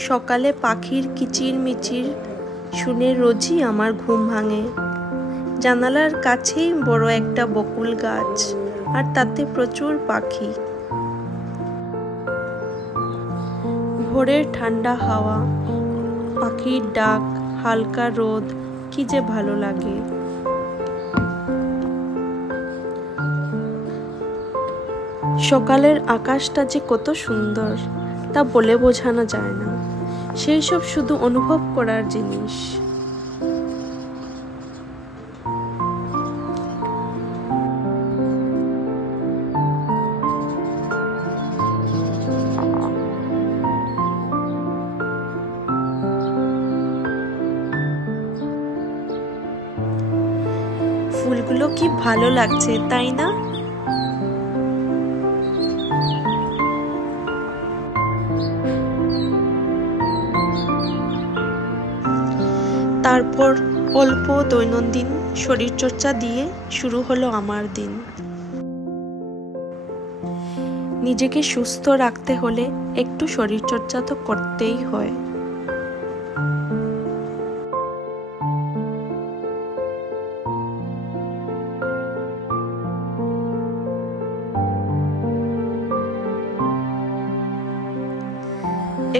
সকালে পাখির কিচিরমিচির শুনে রোজই আমার ঘুম ভাঙে। জানালার কাছেই বড় একটা বকুল গাছ, আর তাতে প্রচুর পাখি। ভোরের ঠান্ডা হাওয়া, পাখির ডাক, হালকা রোদ, কি যে ভালো লাগে। সকালের আকাশটা যে কত সুন্দর তা বলে বোঝানো যায় না। সেই সব শুধু অনুভব করার জিনিস। ফুলগুলো কি ভালো লাগছে, তাই না? তারপর অল্প দৈনন্দিন শরীরচর্চা দিয়ে শুরু হলো আমার দিন। নিজেকে সুস্থ রাখতে হলে একটু শরীরচর্চা তো করতেই হয়।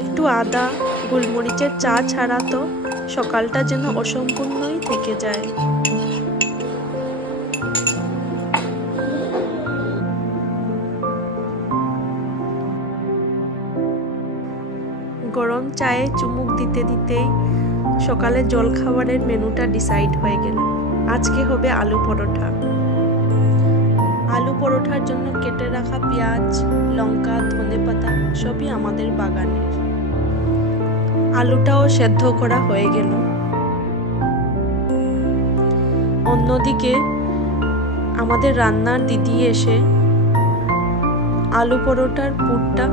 একটু আদা গোলমরিচের চা ছাড়া তো সকালটা যেন অসম্পূর্ণই থেকে যায়। গরম চায়ে চুমুক দিতে দিতেই সকালে জলখাবারের মেনুটা ডিসাইড হয়ে গেল। আজকে হবে আলু পরোটা। আলু পরোটার জন্য কেটে রাখা পেঁয়াজ, লঙ্কা, ধনেপাতা সবই আমাদের বাগানের। আলুটাও সেদ্ধ করা হয়ে গেল। অন্যদিকে আমাদের রান্নার দিদি এসে আলু পরোটার পুরটা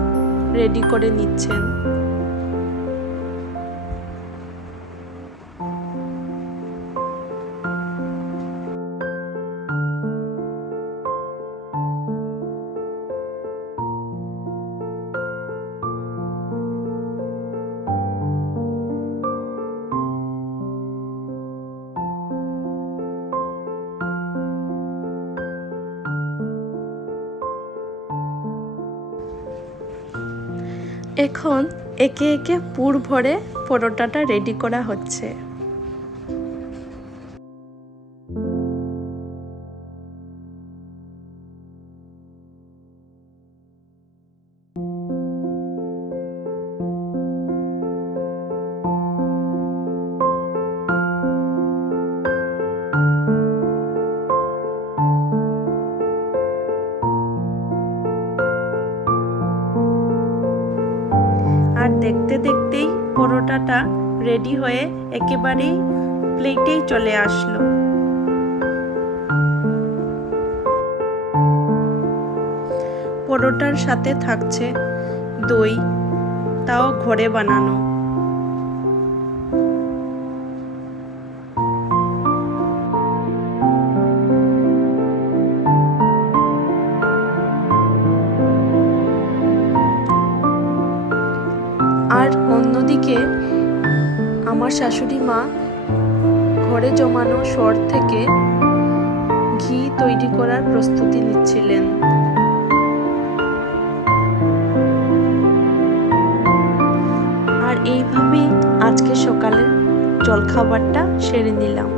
রেডি করে নিচ্ছেন। এখন একে একে পুর ভরে পরোটাটা রেডি করা হচ্ছে। আর দেখতে দেখতেই পরোটাটা রেডি হয়ে একেবারেই প্লেটেই চলে আসলো। পরোটার সাথে থাকছে দই, তাও ঘরে বানানো। আর অন্যদিকে আমার শাশুড়ি মা ঘরে জমানো সর থেকে ঘি তৈরি করার প্রস্তুতি নিচ্ছিলেন। আর এইভাবেই আজকে সকালে জলখাবারটা সেরে নিলাম।